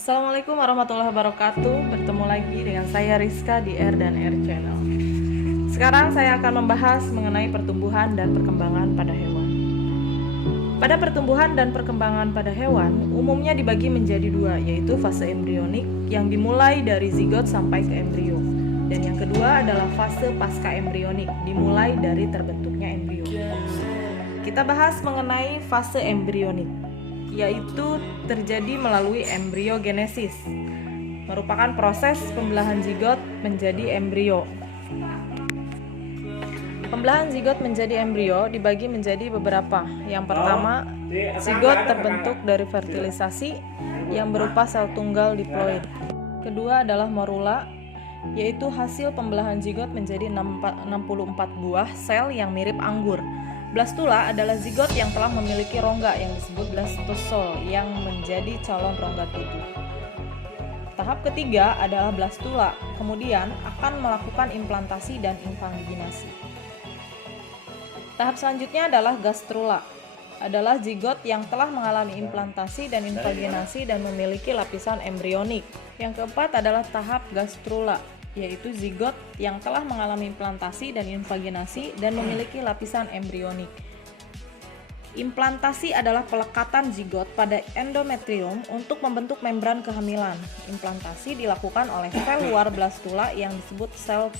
Assalamualaikum warahmatullahi wabarakatuh. Bertemu lagi dengan saya Rizka di R dan R Channel. Sekarang saya akan membahas mengenai pertumbuhan dan perkembangan pada hewan. Pada pertumbuhan dan perkembangan pada hewan, umumnya dibagi menjadi dua, yaitu fase embrionik yang dimulai dari zigot sampai ke embrio. Dan yang kedua adalah fase pasca embrionik, dimulai dari terbentuknya embrio. Kita bahas mengenai fase embrionik, yaitu terjadi melalui embriogenesis, merupakan proses pembelahan zigot menjadi embrio. Pembelahan zigot menjadi embrio dibagi menjadi beberapa. Yang pertama, zigot terbentuk dari fertilisasi yang berupa sel tunggal diploid. Kedua adalah morula, yaitu hasil pembelahan zigot menjadi 64 buah sel yang mirip anggur. Blastula adalah zigot yang telah memiliki rongga yang disebut blastosol yang menjadi calon rongga tubuh. Tahap ketiga adalah blastula, kemudian akan melakukan implantasi dan invaginasi. Tahap selanjutnya adalah gastrula, adalah zigot yang telah mengalami implantasi dan invaginasi dan memiliki lapisan embrionik. Yang keempat adalah tahap gastrula, yaitu zigot yang telah mengalami implantasi dan invaginasi dan memiliki lapisan embrionik. Implantasi adalah pelekatan zigot pada endometrium untuk membentuk membran kehamilan. Implantasi dilakukan oleh sel luar blastula yang disebut sel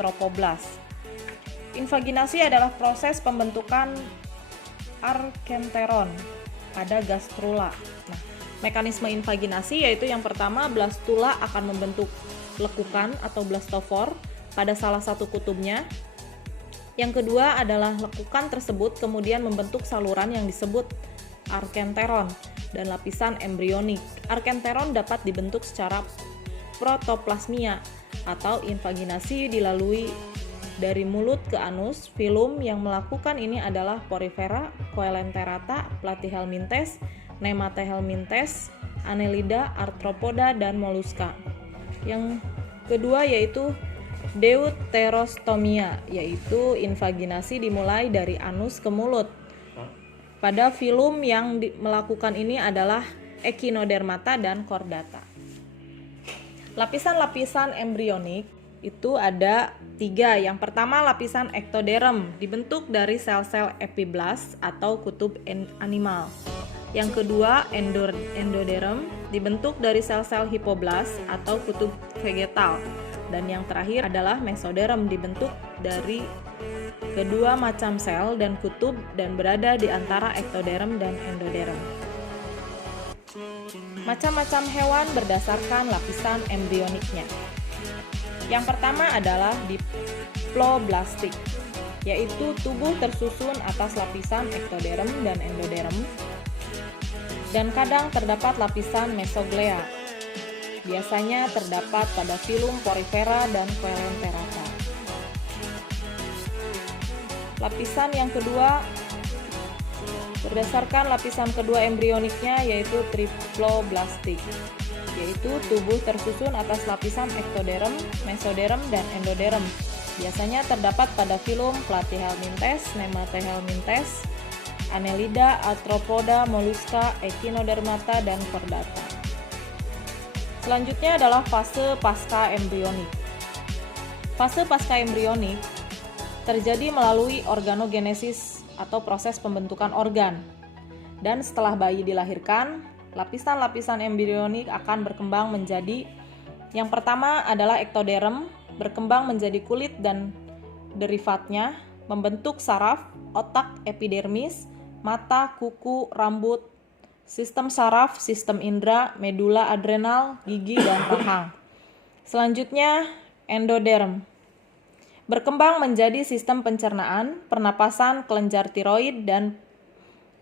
tropoblast. Invaginasi adalah proses pembentukan arkenteron pada gastrula. Nah, mekanisme invaginasi yaitu yang pertama, blastula akan membentuk lekukan atau blastofor pada salah satu kutubnya. Yang kedua adalah lekukan tersebut kemudian membentuk saluran yang disebut arkenteron dan lapisan embrionik. Arkenteron dapat dibentuk secara protoplasmia atau invaginasi dilalui dari mulut ke anus. Filum yang melakukan ini adalah Porifera, Coelenterata, Platyhelminthes, Nematehelminthes, Annelida, Arthropoda, dan Mollusca. Yang kedua yaitu deuterostomia, yaitu invaginasi dimulai dari anus ke mulut. Pada filum yang melakukan ini adalah Echinodermata dan Chordata. Lapisan-lapisan embrionik itu ada 3. Yang pertama, lapisan ectoderm dibentuk dari sel-sel epiblast atau kutub animal. Yang kedua, endoderm dibentuk dari sel-sel hipoblast atau kutub vegetal. Dan yang terakhir adalah mesoderm dibentuk dari kedua macam sel dan kutub dan berada di antara ektoderm dan endoderm. Macam-macam hewan berdasarkan lapisan embrioniknya. Yang pertama adalah diploblastik, yaitu tubuh tersusun atas lapisan ectoderm dan endoderm, dan kadang terdapat lapisan mesoglea. Biasanya terdapat pada filum Porifera dan Coelenterata. Lapisan yang kedua berdasarkan lapisan kedua embrioniknya yaitu triploblastik, yaitu tubuh tersusun atas lapisan ectoderm, mesoderm, dan endoderm. Biasanya terdapat pada filum Platyhelminthes, Nematehelminthes, Annelida, Arthropoda, Mollusca, Echinodermata, dan Chordata. Selanjutnya adalah fase pasca embrionik. Fase pasca embrionik terjadi melalui organogenesis atau proses pembentukan organ. Dan setelah bayi dilahirkan, lapisan-lapisan embrionik akan berkembang menjadi, yang pertama adalah ectoderm, berkembang menjadi kulit dan derivatnya, membentuk saraf, otak, epidermis, mata, kuku, rambut, sistem saraf, sistem indera, medula adrenal, gigi, dan rahang. Selanjutnya, endoderm berkembang menjadi sistem pencernaan, pernapasan, kelenjar tiroid, dan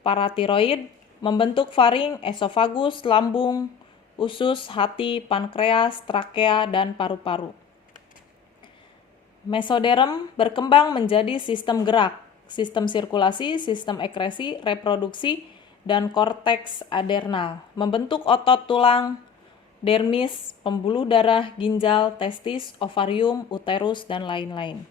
paratiroid, membentuk faring, esofagus, lambung, usus, hati, pankreas, trakea, dan paru-paru. Mesoderm berkembang menjadi sistem gerak, sistem sirkulasi, sistem ekresi, reproduksi, dan korteks adrenal, membentuk otot tulang, dermis, pembuluh darah, ginjal, testis, ovarium, uterus, dan lain-lain.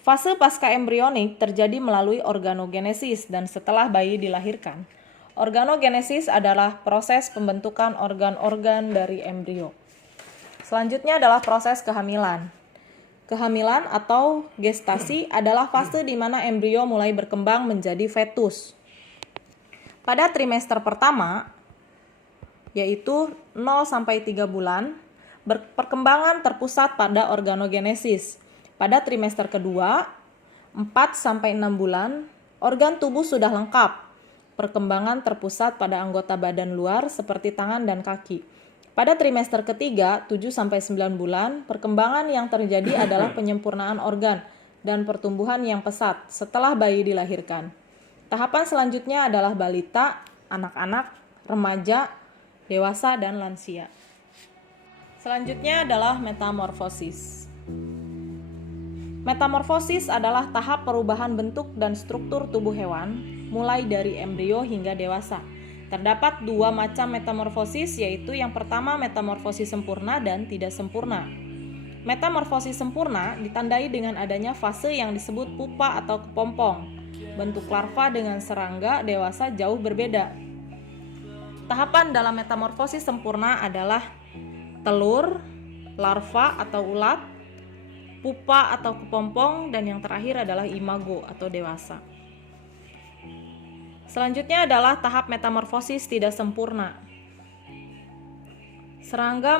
Fase pasca embrionik terjadi melalui organogenesis dan setelah bayi dilahirkan. Organogenesis adalah proses pembentukan organ-organ dari embrio. Selanjutnya adalah proses kehamilan. Kehamilan atau gestasi adalah fase di mana embrio mulai berkembang menjadi fetus. Pada trimester pertama, yaitu 0-3 bulan, perkembangan terpusat pada organogenesis. Pada trimester kedua, 4-6 bulan, organ tubuh sudah lengkap. Perkembangan terpusat pada anggota badan luar seperti tangan dan kaki. Pada trimester ketiga, 7-9 bulan, perkembangan yang terjadi adalah penyempurnaan organ dan pertumbuhan yang pesat setelah bayi dilahirkan. Tahapan selanjutnya adalah balita, anak-anak, remaja, dewasa, dan lansia. Selanjutnya adalah metamorfosis. Metamorfosis adalah tahap perubahan bentuk dan struktur tubuh hewan, mulai dari embrio hingga dewasa. Terdapat dua macam metamorfosis, yaitu yang pertama metamorfosis sempurna dan tidak sempurna. Metamorfosis sempurna ditandai dengan adanya fase yang disebut pupa atau kepompong. Bentuk larva dengan serangga dewasa jauh berbeda. Tahapan dalam metamorfosis sempurna adalah telur, larva atau ulat, pupa atau kepompong, dan yang terakhir adalah imago atau dewasa. Selanjutnya adalah tahap metamorfosis tidak sempurna. Serangga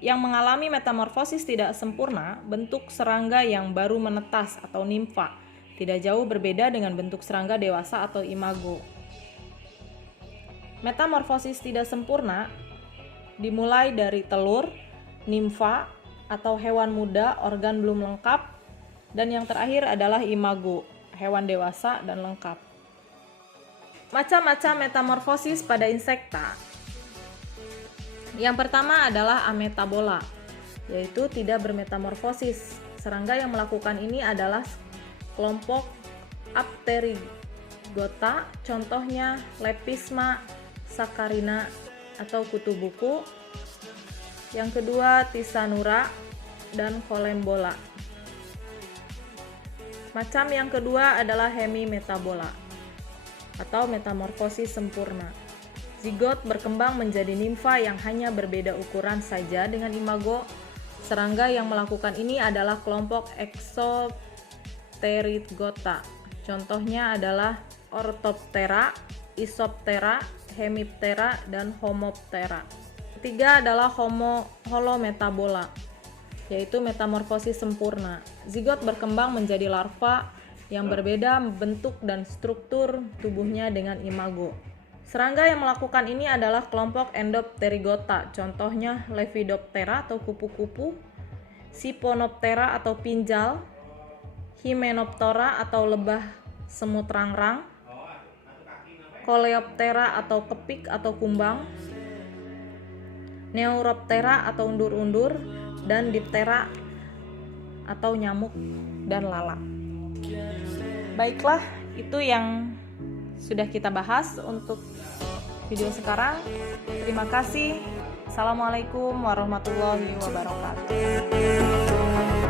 yang mengalami metamorfosis tidak sempurna, bentuk serangga yang baru menetas atau nimfa, tidak jauh berbeda dengan bentuk serangga dewasa atau imago. Metamorfosis tidak sempurna dimulai dari telur, nimfa atau hewan muda organ belum lengkap, dan yang terakhir adalah imago, hewan dewasa dan lengkap. Macam-macam metamorfosis pada insekta. Yang pertama adalah ametabola, yaitu tidak bermetamorfosis. Serangga yang melakukan ini adalah kelompok Apterygota, contohnya Lepisma saccharina atau kutu buku. Yang kedua Tisanura dan Colembola. Macam yang kedua adalah hemimetabola atau metamorfosis sempurna. Zigot berkembang menjadi nimfa yang hanya berbeda ukuran saja dengan imago. Serangga yang melakukan ini adalah kelompok Exopterygota. Contohnya adalah Orthoptera, Isoptera, Hemiptera, dan Homoptera. Ketiga adalah holometabola, yaitu metamorfosis sempurna. Zigot berkembang menjadi larva yang berbeda bentuk dan struktur tubuhnya dengan imago. Serangga yang melakukan ini adalah kelompok Endopterygota, contohnya Lepidoptera atau kupu-kupu, Siponoptera atau pinjal, Hymenoptera atau lebah semut rangrang, Coleoptera atau kepik atau kumbang, Neuroptera atau undur-undur, dan Diptera atau nyamuk dan lalat. Baiklah, itu yang sudah kita bahas untuk video sekarang. Terima kasih. Assalamualaikum warahmatullahi wabarakatuh.